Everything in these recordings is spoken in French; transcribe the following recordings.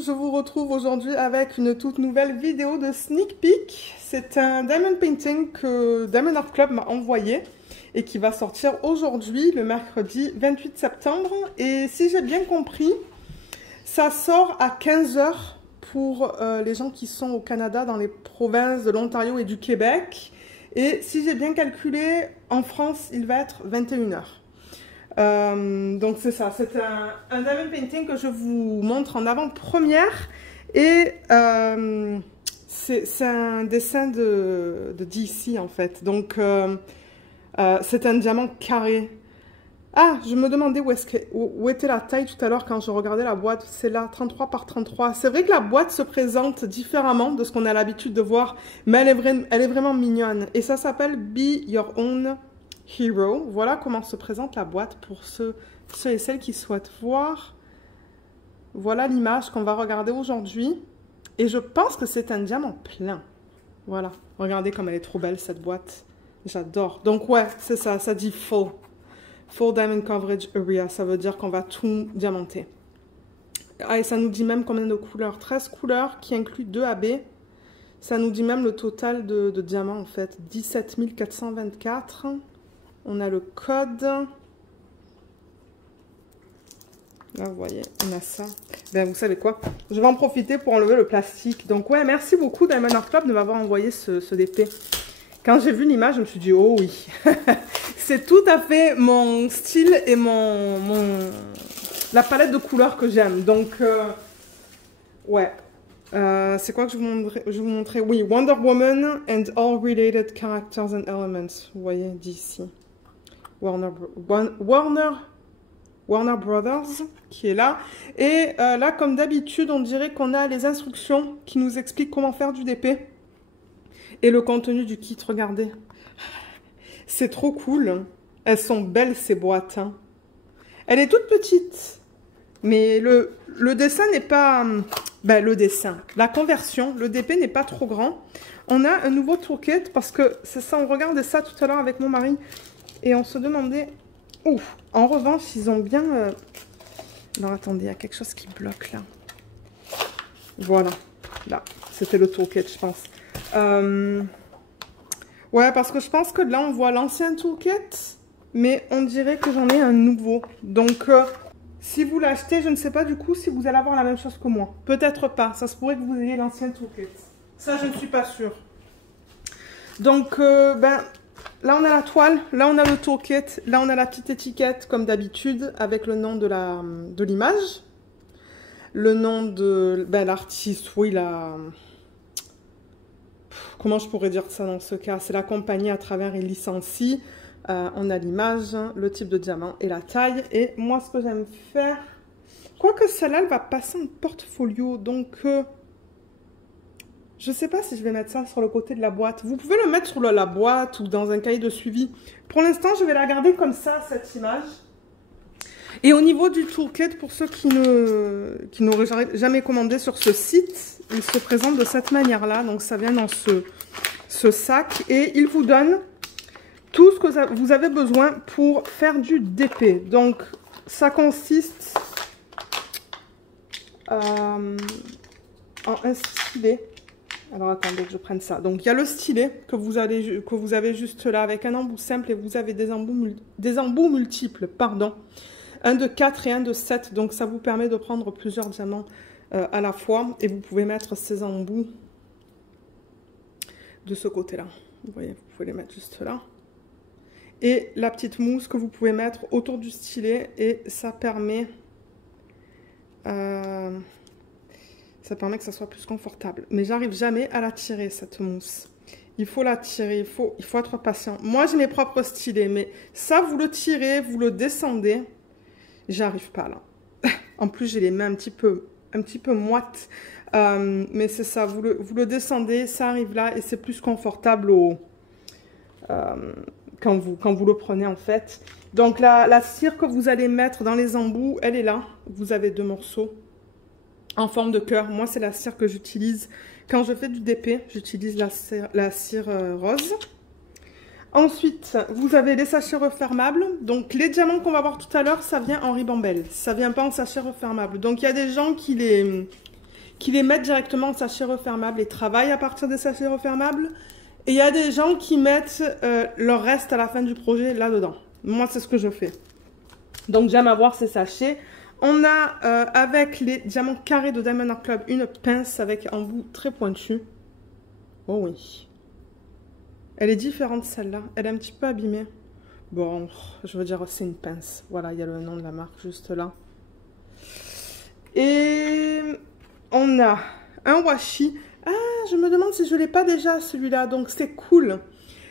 je vous retrouve aujourd'hui avec une toute nouvelle vidéo de sneak peek. C'est un diamond painting que Diamond Art Club m'a envoyé et qui va sortir aujourd'hui, le mercredi 28 septembre. Et si j'ai bien compris, ça sort à 15 h pour les gens qui sont au Canada, dans les provinces de l'Ontario et du Québec. Et si j'ai bien calculé, en France, il va être 21 h. Donc c'est ça, c'est un diamond painting que je vous montre en avant-première et c'est un dessin de DC en fait, donc c'est un diamant carré. Ah, je me demandais où était la taille tout à l'heure quand je regardais la boîte, c'est là, 33 par 33. C'est vrai que la boîte se présente différemment de ce qu'on a l'habitude de voir, mais elle est vraiment mignonne et ça s'appelle Be Your Own Hero. Voilà comment se présente la boîte pour ceux et celles qui souhaitent voir. Voilà l'image qu'on va regarder aujourd'hui. Et je pense que c'est un diamant plein. Voilà. Regardez comme elle est trop belle cette boîte. J'adore. Donc ouais, c'est ça. Ça dit full. Full Diamond Coverage Area. Ça veut dire qu'on va tout diamanter. Ah, et ça nous dit même combien de couleurs. 13 couleurs qui incluent 2 AB. Ça nous dit même le total de diamants en fait. 17 424. On a le code. Là, vous voyez, on a ça. Ben, vous savez quoi? Je vais en profiter pour enlever le plastique. Donc, ouais, merci beaucoup Diamond Art Club de m'avoir envoyé ce DP. Quand j'ai vu l'image, je me suis dit, oh oui. C'est tout à fait mon style et la palette de couleurs que j'aime. Donc, ouais. C'est quoi que je vous montrer? Oui, Wonder Woman and all related characters and elements. Vous voyez, d'ici. Warner Brothers qui est là. Et là, comme d'habitude, on dirait qu'on a les instructions qui nous expliquent comment faire du DP. Et le contenu du kit, regardez. C'est trop cool. Elles sont belles, ces boîtes. Hein. Elle est toute petite. Mais le dessin n'est pas... Ben, le dessin. La conversion, le DP n'est pas trop grand. On a un nouveau toolkit parce que c'est ça, on regardait ça tout à l'heure avec mon mari. Et on se demandait... Ouf, en revanche, ils ont bien... Non, attendez, il y a quelque chose qui bloque là. Voilà, là, c'était le toolkit, je pense. Ouais, parce que je pense que là, on voit l'ancien toolkit, mais on dirait que j'en ai un nouveau. Donc, si vous l'achetez, je ne sais pas du coup si vous allez avoir la même chose que moi. Peut-être pas, ça se pourrait que vous ayez l'ancien toolkit. Ça, je ne suis pas sûre. Donc, ben... Là, on a la toile, là, on a le toolkit, là, on a la petite étiquette, comme d'habitude, avec le nom de l'image. Le nom de l'artiste, oui, comment je pourrais dire ça dans ce cas? C'est la compagnie à travers il licencie. On a l'image, le type de diamant et la taille. Et moi, ce que j'aime faire... Quoique celle-là, elle va passer en portfolio, donc... Je ne sais pas si je vais mettre ça sur le côté de la boîte. Vous pouvez le mettre sur la boîte ou dans un cahier de suivi. Pour l'instant, je vais la garder comme ça, cette image. Et au niveau du toolkit, pour ceux qui n'auraient jamais commandé sur ce site, il se présente de cette manière-là. Donc, ça vient dans ce sac. Et il vous donne tout ce que vous avez besoin pour faire du DP. Donc, ça consiste en un stylet. Alors, attendez que je prenne ça. Donc, il y a le stylet que vous avez juste là avec un embout simple et vous avez des embouts multiples, pardon. Un de 4 et un de 7. Donc, ça vous permet de prendre plusieurs diamants à la fois. Et vous pouvez mettre ces embouts de ce côté-là. Vous voyez, vous pouvez les mettre juste là. Et la petite mousse que vous pouvez mettre autour du stylet. Et ça permet... Ça permet que ça soit plus confortable. Mais j'arrive jamais à la tirer, cette mousse. Il faut la tirer, il faut être patient. Moi, j'ai mes propres stylets, mais ça, vous le tirez, vous le descendez. J'arrive pas là. En plus, j'ai les mains un petit peu moites. Mais c'est ça, vous le descendez, ça arrive là et c'est plus confortable quand vous le prenez en fait. Donc, la cire que vous allez mettre dans les embouts, elle est là. Vous avez 2 morceaux. En forme de cœur. Moi, c'est la cire que j'utilise quand je fais du DP. J'utilise la cire rose. Ensuite, vous avez les sachets refermables. Donc, les diamants qu'on va voir tout à l'heure, ça vient en ribambelle. Ça vient pas en sachet refermable. Donc, il y a des gens qui qui les mettent directement en sachet refermable et travaillent à partir des sachets refermables. Et il y a des gens qui mettent leur reste à la fin du projet là-dedans. Moi, c'est ce que je fais. Donc, j'aime avoir ces sachets. On a, avec les diamants carrés de Diamond Art Club, une pince avec un bout très pointu. Oh oui. Elle est différente, celle-là. Elle est un petit peu abîmée. Bon, je veux dire, c'est une pince. Voilà, il y a le nom de la marque juste là. Et on a un washi. Ah, je me demande si je ne l'ai pas déjà, celui-là. Donc, c'est cool.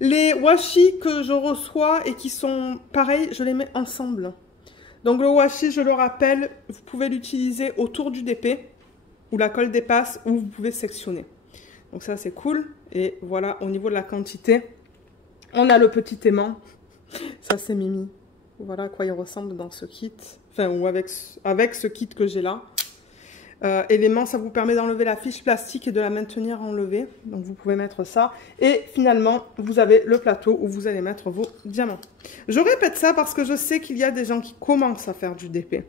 Les washi que je reçois et qui sont pareils, je les mets ensemble. Donc, le washi, je le rappelle, vous pouvez l'utiliser autour du DP, où la colle dépasse, ou vous pouvez sectionner. Donc, ça, c'est cool. Et voilà, au niveau de la quantité, on a le petit aimant. Ça, c'est Mimi. Voilà à quoi il ressemble dans ce kit. Enfin, ou avec ce kit que j'ai là. Élément, ça vous permet d'enlever la fiche plastique et de la maintenir enlevée. Donc, vous pouvez mettre ça. Et finalement, vous avez le plateau où vous allez mettre vos diamants. Je répète ça parce que je sais qu'il y a des gens qui commencent à faire du DP.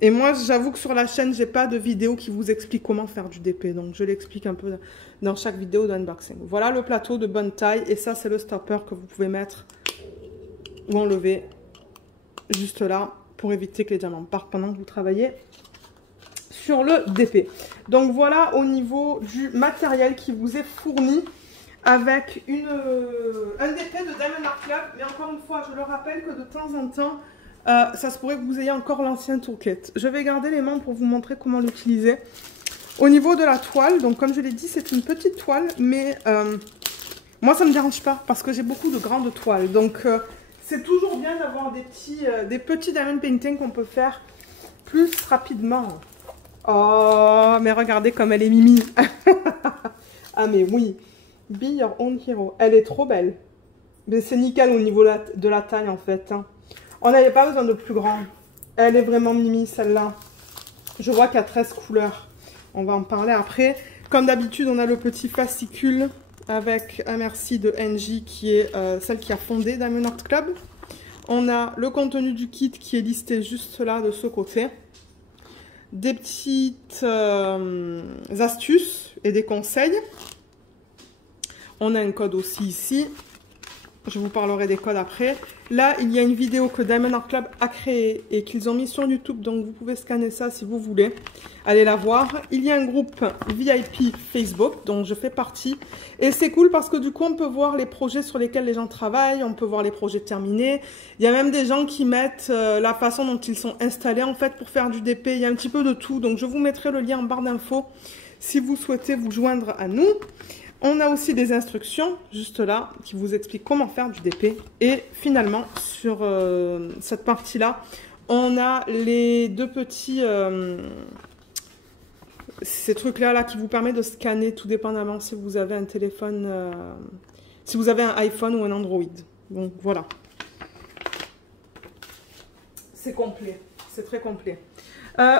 Et moi, j'avoue que sur la chaîne, j'ai pas de vidéo qui vous explique comment faire du DP. Donc, je l'explique un peu dans chaque vidéo d'unboxing. Voilà le plateau de bonne taille. Et ça, c'est le stopper que vous pouvez mettre ou enlever juste là pour éviter que les diamants partent pendant que vous travaillez sur le DP. Donc, voilà au niveau du matériel qui vous est fourni avec un DP de Diamond Art Club. Mais encore une fois, je le rappelle que de temps en temps, ça se pourrait que vous ayez encore l'ancien toolkit. Je vais garder les mains pour vous montrer comment l'utiliser. Au niveau de la toile, donc comme je l'ai dit, c'est une petite toile, mais moi ça ne me dérange pas parce que j'ai beaucoup de grandes toiles. Donc c'est toujours bien d'avoir des petits diamond painting qu'on peut faire plus rapidement. Oh, mais regardez comme elle est mimi. Ah mais oui, be your own hero. Elle est trop belle. Mais c'est nickel au niveau de la taille en fait, hein. On n'avait pas besoin de plus grand. Elle est vraiment mimi, celle-là. Je vois qu'il y a 13 couleurs. On va en parler après. Comme d'habitude, on a le petit fascicule avec un merci de NJ qui est celle qui a fondé Diamond Art Club. On a le contenu du kit qui est listé juste là, de ce côté. Des petites astuces et des conseils. On a un code aussi ici. Je vous parlerai des codes après. Là, il y a une vidéo que Diamond Art Club a créée et qu'ils ont mis sur YouTube. Donc, vous pouvez scanner ça si vous voulez. Allez la voir. Il y a un groupe VIP Facebook dont je fais partie. Et c'est cool parce que du coup, on peut voir les projets sur lesquels les gens travaillent. On peut voir les projets terminés. Il y a même des gens qui mettent la façon dont ils sont installés en fait pour faire du DP. Il y a un petit peu de tout. Donc, je vous mettrai le lien en barre d'infos si vous souhaitez vous joindre à nous. On a aussi des instructions, juste là, qui vous expliquent comment faire du DP. Et finalement, sur cette partie-là, on a les deux petits... ces trucs-là qui vous permettent de scanner tout dépendamment si vous avez un téléphone... si vous avez un iPhone ou un Android. Donc, voilà. C'est complet. C'est très complet.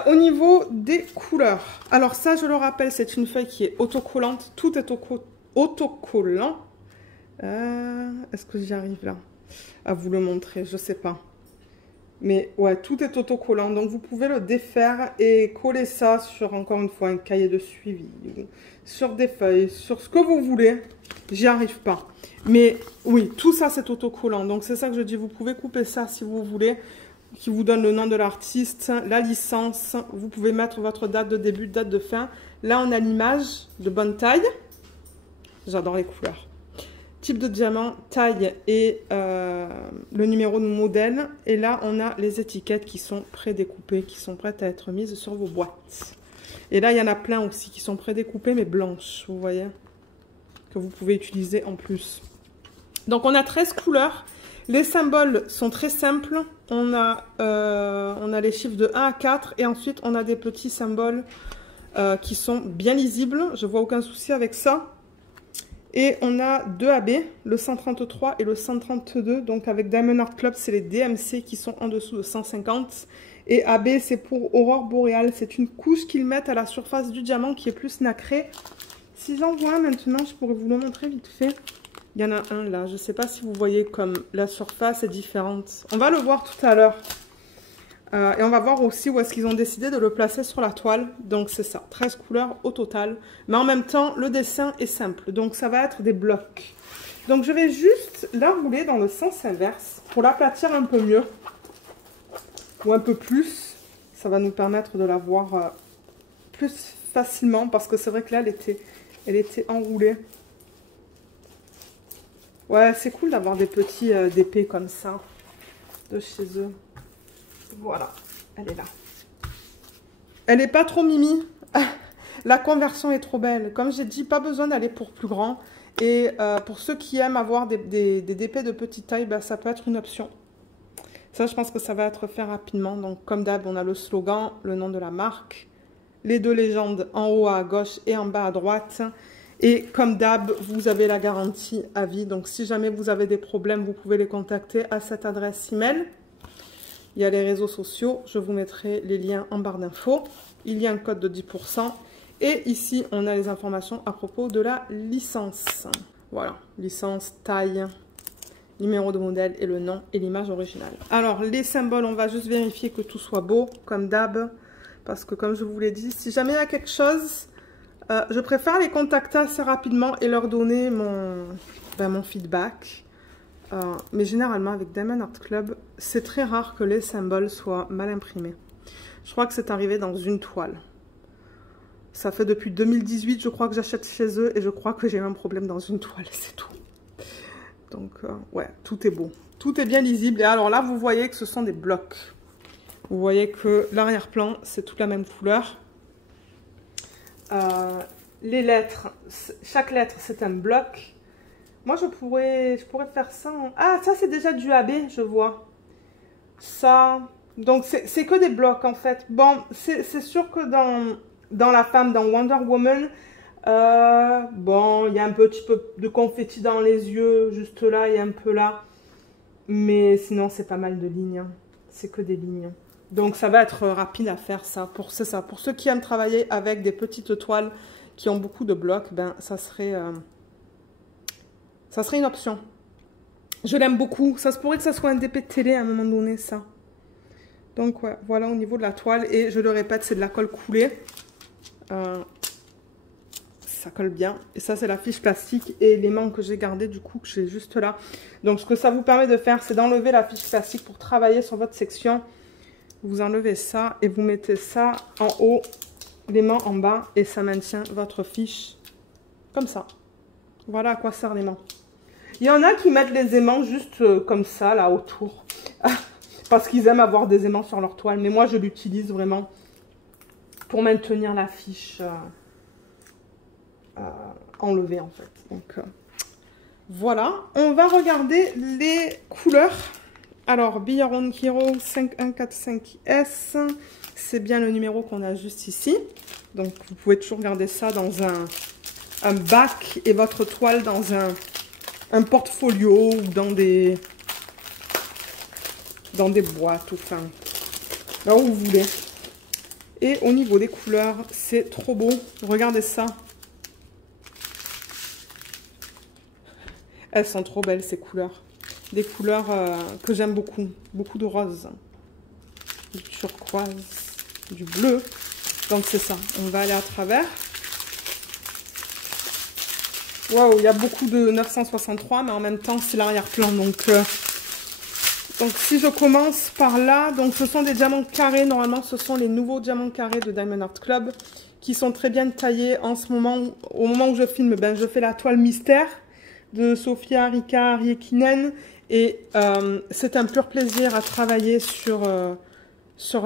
Au niveau des couleurs, alors ça je le rappelle, c'est une feuille qui est autocollante, tout est autocollant. Est-ce que j'y arrive là à vous le montrer? Je sais pas. Mais ouais, tout est autocollant, donc vous pouvez le défaire et coller ça sur, encore une fois, un cahier de suivi, sur des feuilles, sur ce que vous voulez. J'y arrive pas. Mais oui, tout ça c'est autocollant, donc c'est ça que je dis, vous pouvez couper ça si vous voulez, qui vous donne le nom de l'artiste, la licence, vous pouvez mettre votre date de début, date de fin. Là, on a l'image de bonne taille. J'adore les couleurs. Type de diamant, taille et le numéro de modèle. Et là, on a les étiquettes qui sont prédécoupées, qui sont prêtes à être mises sur vos boîtes. Et là, il y en a plein aussi qui sont prédécoupées, mais blanches, vous voyez, que vous pouvez utiliser en plus. Donc, on a 13 couleurs. Les symboles sont très simples. On a les chiffres de 1 à 4 et ensuite on a des petits symboles qui sont bien lisibles. Je vois aucun souci avec ça. Et on a 2 AB, le 133 et le 132. Donc avec Diamond Art Club, c'est les DMC qui sont en dessous de 150. Et AB, c'est pour Aurore Boréale. C'est une couche qu'ils mettent à la surface du diamant qui est plus nacrée. Si j'en vois un maintenant, je pourrais vous le montrer vite fait. Il y en a un là, je ne sais pas si vous voyez comme la surface est différente. On va le voir tout à l'heure. Et on va voir aussi où est-ce qu'ils ont décidé de le placer sur la toile. Donc c'est ça, 13 couleurs au total. Mais en même temps, le dessin est simple. Donc ça va être des blocs. Donc je vais juste la rouler dans le sens inverse pour l'aplatir un peu mieux. Ou un peu plus. Ça va nous permettre de la voir plus facilement. Parce que c'est vrai que là, elle était enroulée. Ouais, c'est cool d'avoir des petits épées comme ça. De chez eux. Voilà, elle est là. Elle n'est pas trop mimi. La conversion est trop belle. Comme j'ai dit, pas besoin d'aller pour plus grand. Et pour ceux qui aiment avoir des DP de petite taille, ben, ça peut être une option. Ça, je pense que ça va être fait rapidement. Donc, comme d'hab, on a le slogan, le nom de la marque, les deux légendes en haut à gauche et en bas à droite. Et comme d'hab, vous avez la garantie à vie. Donc, si jamais vous avez des problèmes, vous pouvez les contacter à cette adresse email. Il y a les réseaux sociaux. Je vous mettrai les liens en barre d'infos. Il y a un code de 10%. Et ici, on a les informations à propos de la licence. Voilà, licence, taille, numéro de modèle et le nom et l'image originale. Alors, les symboles, on va juste vérifier que tout soit beau, comme d'hab. Parce que comme je vous l'ai dit, si jamais il y a quelque chose, je préfère les contacter assez rapidement et leur donner mon feedback. Mais généralement, avec Diamond Art Club, c'est très rare que les symboles soient mal imprimés. Je crois que c'est arrivé dans une toile. Ça fait depuis 2018, je crois que j'achète chez eux et je crois que j'ai eu un problème dans une toile, c'est tout. Donc, ouais, tout est beau. Tout est bien lisible. Et alors là, vous voyez que ce sont des blocs. Vous voyez que l'arrière-plan, c'est toute la même couleur. Les lettres, chaque lettre, c'est un bloc. Moi, je pourrais faire ça en... Ah, ça, c'est déjà du AB, je vois. Ça... Donc, c'est que des blocs, en fait. Bon, c'est sûr que dans la femme, dans Wonder Woman, bon, il y a un petit peu de confetti dans les yeux, juste là et un peu là. Mais sinon, c'est pas mal de lignes. Hein. C'est que des lignes. Donc, ça va être rapide à faire, ça. C'est ça. Pour ceux qui aiment travailler avec des petites toiles qui ont beaucoup de blocs, ben, ça serait une option. Je l'aime beaucoup. Ça se pourrait que ça soit un DP de télé à un moment donné, ça. Donc, ouais, voilà au niveau de la toile. Et je le répète, c'est de la colle coulée. Ça colle bien. Et ça, c'est la fiche plastique et l'aimant que j'ai gardé, du coup, que j'ai juste là. Donc, ce que ça vous permet de faire, c'est d'enlever la fiche plastique pour travailler sur votre section. Vous enlevez ça et vous mettez ça en haut, l'aimant en bas. Et ça maintient votre fiche comme ça. Voilà à quoi sert l'aimant. Il y en a qui mettent les aimants juste comme ça, là, autour. Parce qu'ils aiment avoir des aimants sur leur toile. Mais moi, je l'utilise vraiment pour maintenir la fiche enlevée, en fait. Donc, voilà. On va regarder les couleurs. Alors, Be Your Own Hero 5145S. C'est bien le numéro qu'on a juste ici. Donc, vous pouvez toujours garder ça dans un bac et votre toile dans un portfolio ou dans des boîtes, enfin, là où vous voulez. Et au niveau des couleurs, c'est trop beau. Regardez ça. Elles sont trop belles, ces couleurs. Des couleurs que j'aime beaucoup. Beaucoup de rose. Du turquoise. Du bleu. Donc, c'est ça. On va aller à travers. Waouh, il y a beaucoup de 963, mais en même temps, c'est l'arrière-plan. Donc, si je commence par là, donc ce sont des diamants carrés. Normalement, ce sont les nouveaux diamants carrés de Diamond Art Club qui sont très bien taillés en ce moment. Au moment où je filme, ben, je fais la toile mystère de Sofia Rika Riekinen. Et c'est un pur plaisir à travailler sur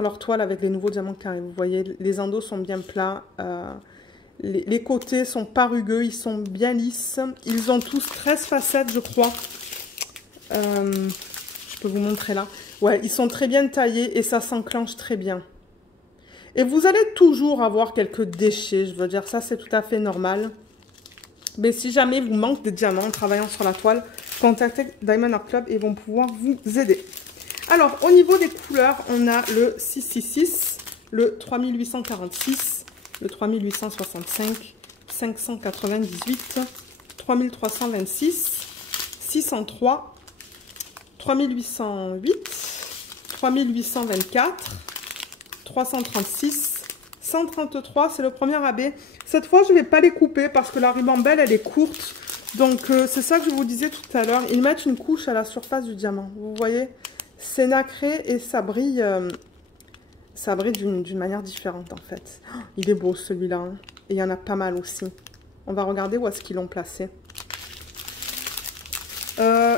leur toile avec les nouveaux diamants carrés. Vous voyez, les endos sont bien plats. Les côtés sont pas rugueux, ils sont bien lisses. Ils ont tous 13 facettes, je crois. Je peux vous montrer là. Ouais, ils sont très bien taillés et ça s'enclenche très bien. Et vous allez toujours avoir quelques déchets, je veux dire, ça c'est tout à fait normal. Mais si jamais vous manque de diamants en travaillant sur la toile, contactez Diamond Art Club et ils vont pouvoir vous aider. Alors, au niveau des couleurs, on a le 666, le 3846, le 3865, 598, 3326, 603, 3808, 3824, 336, 133, c'est le premier AB. Cette fois, je ne vais pas les couper parce que la ribambelle, elle est courte. Donc, c'est ça que je vous disais tout à l'heure. Ils mettent une couche à la surface du diamant. Vous voyez, c'est nacré et ça brille d'une manière différente, en fait. Oh, il est beau, celui-là. Hein. Et il y en a pas mal aussi. On va regarder où est-ce qu'ils l'ont placé.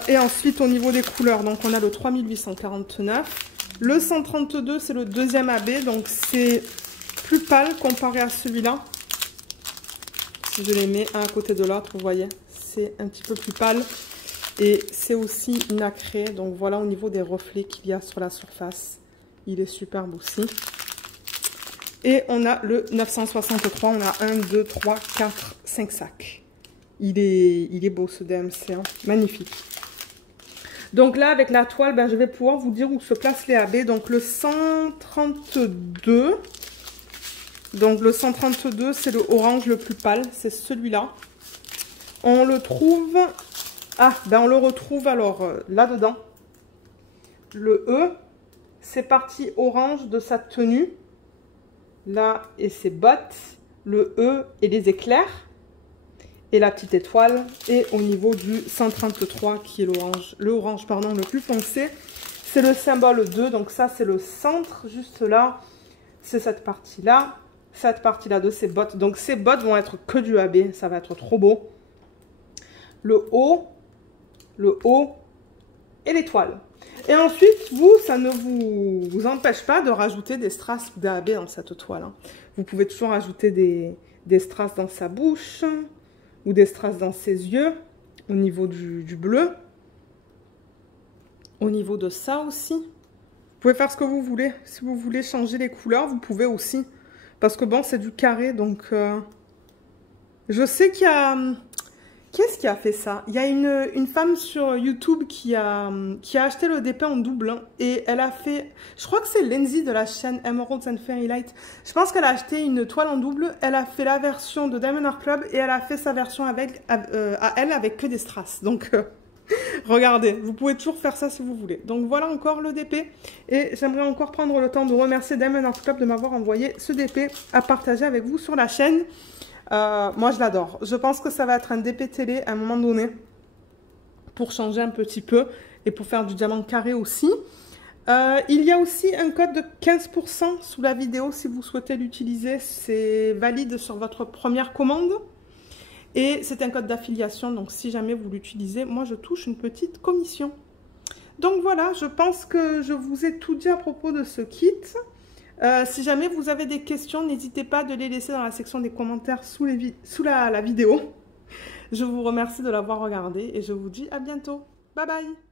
Et ensuite, au niveau des couleurs, donc on a le 3849. Le 132, c'est le deuxième AB, donc c'est plus pâle comparé à celui-là. Si je les mets un à côté de l'autre, vous voyez, c'est un petit peu plus pâle. Et c'est aussi nacré, donc voilà au niveau des reflets qu'il y a sur la surface. Il est superbe aussi. Et on a le 963, on a 1, 2, 3, 4, 5 sacs. Il est beau ce DMC, hein. Magnifique. Donc là, avec la toile, ben, je vais pouvoir vous dire où se placent les AB. Donc le 132. Donc le 132, c'est le orange le plus pâle. C'est celui-là. On le trouve... Ah, ben on le retrouve alors là-dedans. Le E, c'est parti orange de sa tenue. Là, et ses bottes. Le E et les éclairs. Et la petite étoile, et au niveau du 133 qui est l'orange, le plus foncé, c'est le symbole 2, donc ça c'est le centre, juste là, c'est cette partie-là de ces bottes, donc ces bottes vont être que du AB, ça va être trop beau. Le haut et l'étoile. Et ensuite, vous, ça ne vous empêche pas de rajouter des strass d'AB dans cette toile. Hein. Vous pouvez toujours rajouter des strass dans sa bouche, ou des strass dans ses yeux, au niveau du bleu. Au niveau de ça aussi. Vous pouvez faire ce que vous voulez. Si vous voulez changer les couleurs, vous pouvez aussi. Parce que bon, c'est du carré, donc... Je sais qu'il y a... Qu'est-ce qui a fait ça? Il y a une femme sur YouTube qui a acheté le DP en double. Hein, et elle a fait... Je crois que c'est Lindsay de la chaîne Emeralds and Fairy Light. Je pense qu'elle a acheté une toile en double. Elle a fait la version de Diamond Art Club. Et elle a fait sa version à elle avec que des strass. Donc, regardez. Vous pouvez toujours faire ça si vous voulez. Donc, voilà encore le DP. Et j'aimerais encore prendre le temps de remercier Diamond Art Club de m'avoir envoyé ce DP à partager avec vous sur la chaîne. Moi, je l'adore. Je pense que ça va être un DP télé à un moment donné pour changer un petit peu et pour faire du diamant carré aussi. Il y a aussi un code de 15% sous la vidéo si vous souhaitez l'utiliser. C'est valide sur votre première commande. Et c'est un code d'affiliation. Donc, si jamais vous l'utilisez, moi, je touche une petite commission. Donc, voilà. Je pense que je vous ai tout dit à propos de ce kit. Si jamais vous avez des questions, n'hésitez pas de les laisser dans la section des commentaires sous la vidéo. Je vous remercie de l'avoir regardé et je vous dis à bientôt. Bye bye!